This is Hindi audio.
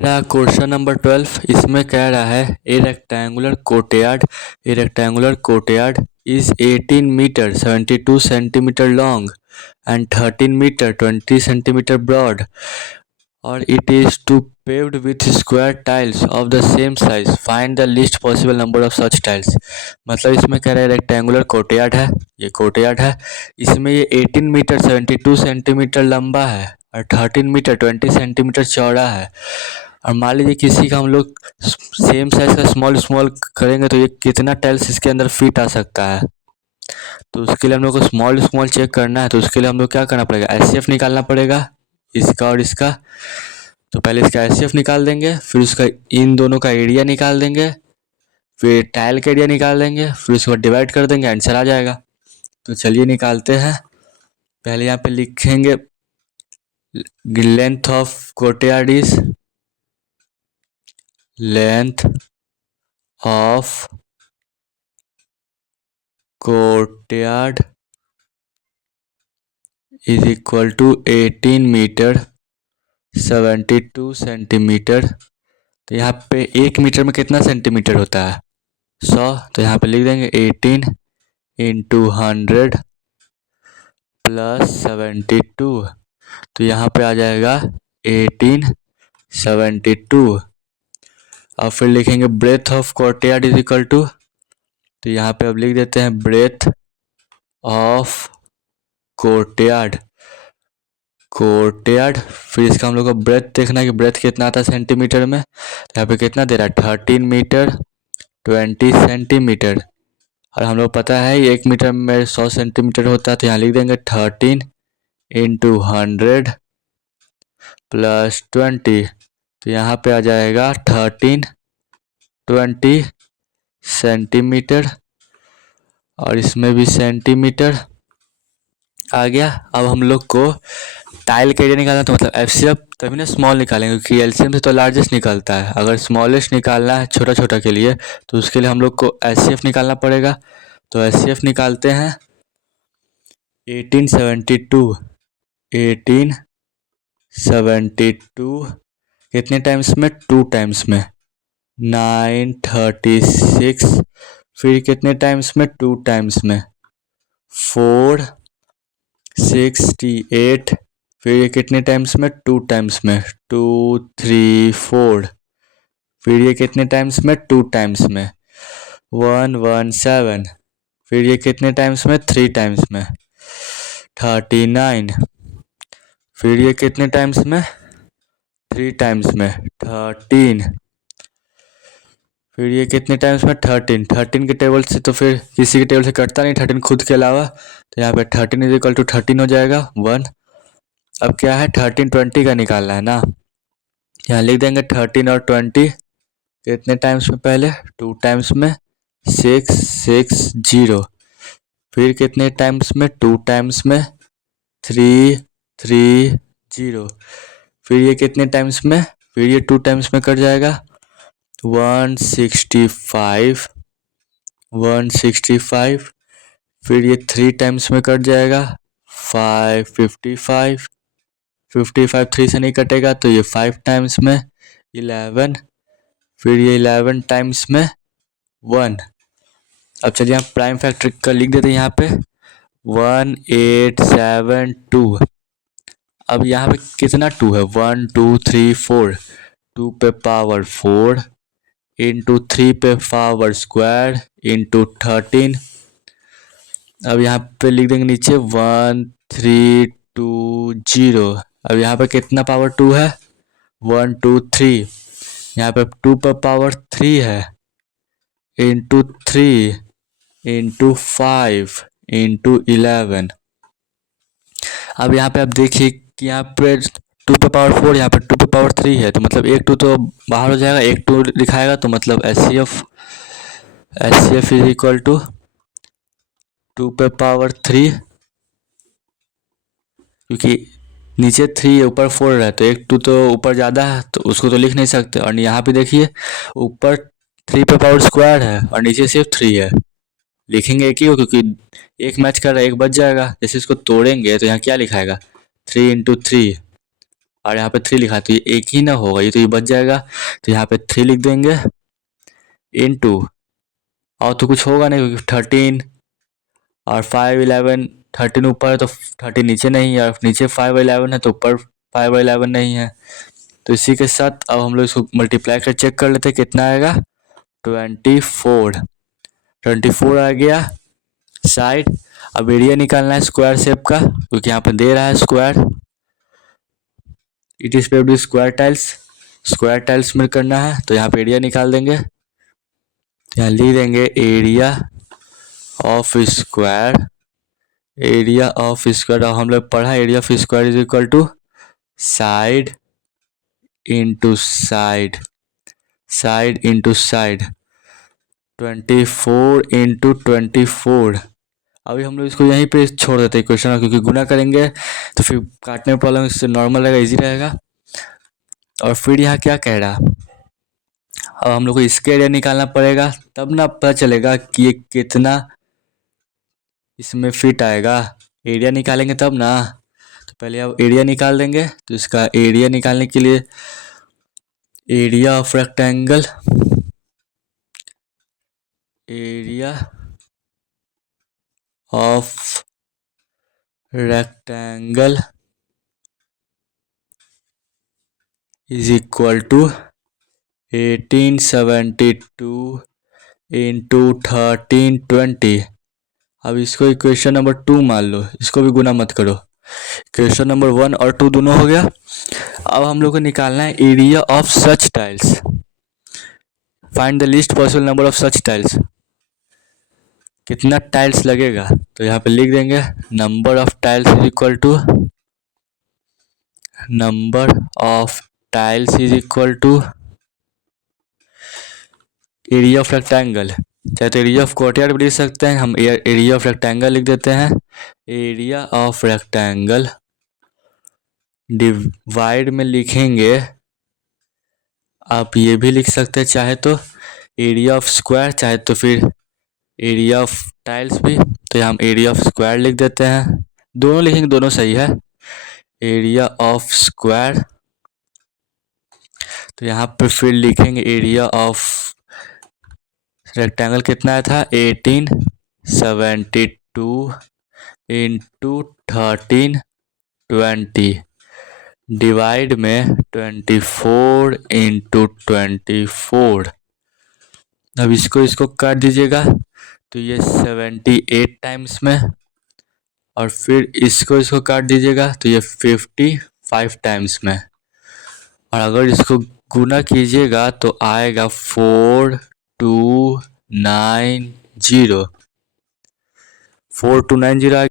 क्वेश्चन नंबर 12 इसमें कह रहा है a rectangular courtyard is 18 metre 72 centimetre long and 13 metre 20 centimetre broad और it is to paved with square tiles of the same size find the least possible number of such tiles. मतलब इसमें कह रहा है रेक्टेंगुलर कोर्टयार्ड है, ये कोर्टयार्ड है, इसमें ये 18 मीटर 72 सेंटीमीटर लंबा है और 13 मीटर 20 सेंटीमीटर चौड़ा है। और मान लीजिए किसी का हम लोग सेम साइज का स्मॉल स्मॉल करेंगे तो ये कितना टाइल्स इसके अंदर फिट आ सकता है। तो उसके लिए हम लोग को स्मॉल स्मॉल चेक करना है, तो उसके लिए हम लोग क्या करना पड़ेगा, एचसीएफ निकालना पड़ेगा इसका और इसका। तो पहले इसका एचसीएफ निकाल देंगे, फिर उसका इन दोनों का एरिया निकाल देंगे, फिर टाइल का एरिया निकाल देंगे, फिर उसको डिवाइड कर देंगे, आंसर आ जाएगा। तो चलिए निकालते हैं। पहले यहाँ पे लिखेंगे length of courtyard is length of courtyard is equal to 18 metre 72 centimetre. तो यहाँ पे 1 मीटर में कितना सेंटीमीटर होता है, 100। तो यहाँ पे लिख देंगे 18 इंटू 100 प्लस 72। तो यहाँ पे आ जाएगा 1872। और फिर लिखेंगे breadth of courtyard is equal to, तो यहाँ पे अब लिख देते हैं ब्रेथ ऑफ कोर्टयार्ड। फिर इसका हम लोग को ब्रेथ देखना है कि ब्रेथ कितना आता है सेंटीमीटर में। यहाँ पे कितना दे रहा है, 13 मीटर 20 सेंटीमीटर। और हम लोग पता है 1 मीटर में 100 सेंटीमीटर होता है, तो यहाँ लिख देंगे 13 इंटू 100 प्लस 20। तो यहाँ पे आ जाएगा 1320 सेंटीमीटर और इसमें भी सेंटीमीटर आ गया। अब हम लोग को टाइल का एरिया निकालना, तो मतलब एफसीएफ तभी ना स्मॉल निकालेंगे, क्योंकि एलसीएम से तो लार्जेस्ट निकलता है। अगर स्मॉलेस्ट निकालना है छोटा छोटा के लिए, तो उसके लिए हम लोग को एचसीएफ निकालना पड़ेगा। तो एचसीएफ निकालते हैं 1872 कितने टाइम्स में, 2 टाइम्स में 936। फिर कितने टाइम्स में, 2 टाइम्स में 468। फिर ये कितने टाइम्स में, 2 टाइम्स में 234। फिर ये कितने टाइम्स में, 2 टाइम्स में 117। फिर ये कितने टाइम्स में, 3 टाइम्स में 39। फिर ये कितने टाइम्स में, 3 टाइम्स में 13। फिर ये कितने टाइम्स में, 13 के टेबल से तो फिर किसी के टेबल से कटता नहीं 13 खुद के अलावा। तो यहाँ पे 13 इज इक्वल टू 13 हो जाएगा 1। अब क्या है, 13 20 का निकालना है ना। यहाँ लिख देंगे 13 और 20 कितने टाइम्स में, पहले 2 टाइम्स में 660। फिर कितने टाइम्स में, 2 टाइम्स में 330। फिर ये कितने टाइम्स में, फिर ये 2 टाइम्स में कट जाएगा 165। फिर ये 3 टाइम्स में कट जाएगा 555। 55 3 से नहीं कटेगा, तो ये 5 टाइम्स में 11। फिर ये 11 टाइम्स में 1। अब चलिए हम प्राइम फैक्टर का लिख देते हैं यहाँ पे 1872। अब यहाँ पे कितना 2 है, 1 2 3 4, 2 पे पावर 4 इंटू 3 पे पावर स्क्वायर इंटू 13। अब यहाँ पे लिख देंगे नीचे 1320। अब यहाँ पे कितना पावर 2 है, 1 2 3। यहाँ पे 2 पे पावर 3 है इंटू 3 इंटू 5 इंटू 11। अब यहाँ पे आप देखिए कि यहाँ पे 2 पे पावर 4, यहाँ पे 2 पे पावर 3 है, तो मतलब एक 2 तो बाहर हो जाएगा, एक 2 लिखाएगा, तो मतलब एचसीएफ इज इक्वल टू 2 पे पावर 3, क्योंकि नीचे 3 है ऊपर 4 है, तो एक 2 तो ऊपर ज़्यादा है, तो उसको तो लिख नहीं सकते। और यहाँ पे देखिए ऊपर 3 पे पावर स्क्वायर है और नीचे सिर्फ 3 है, लिखेंगे एक ही हो, क्योंकि एक मैच कर रहा है, एक बच जाएगा। जैसे इसको तोड़ेंगे तो यहाँ क्या लिखाएगा, 3 इंटू 3 और यहाँ पे 3 लिखा है तो ये एक ही ना होगा, ये तो ये बच जाएगा। तो यहाँ पे 3 लिख देंगे इनटू, और तो कुछ होगा नहीं क्योंकि 13 और 5 11, 13 ऊपर है तो 13 नीचे नहीं है, और नीचे 5 11 है तो ऊपर 5 11 नहीं है। तो इसी के साथ अब हम लोग इसको मल्टीप्लाई कर चेक कर लेते हैं कितना आएगा। 24 आ गया साइड। अब एरिया निकालना है स्क्वायर शेप का, क्योंकि यहाँ पे दे रहा है square. It is paved with square tiles में करना है, तो यहाँ पे एरिया निकाल देंगे। यहाँ लिख देंगे area of square. Area of square हम लोग पढ़ा, area of square is equal to side into side, side into side. 24 into 24। अभी हम लोग इसको यहीं पे छोड़ देते हैं क्वेश्चन, क्योंकि गुना करेंगे तो फिर काटने में प्रॉब्लम, इससे नॉर्मल रहेगा, इजी रहेगा। और फिर यहाँ क्या कह रहा, अब हम लोग को इसके एरिया निकालना पड़ेगा, तब ना पता चलेगा कि ये कितना इसमें फिट आएगा। एरिया निकालेंगे तब ना। तो पहले अब एरिया निकाल देंगे। तो इसका एरिया निकालने के लिए area of rectangle, area of rectangle is equal to 1872 into 1320। अब इसको इक्वेशन नंबर 2 मान लो, इसको भी गुना मत करो। क्वेश्चन नंबर 1 और 2 दोनों हो गया। अब हम लोग को निकालना है area of such tiles. Find the least possible number of such tiles. कितना टाइल्स लगेगा, तो यहाँ पे लिख देंगे number of tiles is equal to, number of tiles is equal to area of rectangle. चाहे तो एरिया ऑफ कोर्टयार्ड भी लिख सकते हैं, हम एरिया ऑफ रेक्टेंगल लिख देते हैं। एरिया ऑफ रेक्टेंगल डिवाइड में लिखेंगे, आप ये भी लिख सकते हैं चाहे तो एरिया ऑफ स्क्वायर, चाहे तो फिर एरिया ऑफ टाइल्स भी। तो यहाँ हम एरिया ऑफ स्क्वायर लिख देते हैं, दोनों लिखेंगे दोनों सही है। एरिया ऑफ स्क्वायर, तो यहाँ पे फिर लिखेंगे एरिया ऑफ रेक्टेंगल कितना था 1872 इंटू 1320 डिवाइड में 24 इंटू 24। अब इसको काट दीजिएगा तो ये 78 टाइम्स में, और फिर इसको काट दीजिएगा तो ये 55 टाइम्स में। और अगर इसको गुना कीजिएगा तो आएगा 4290, 4290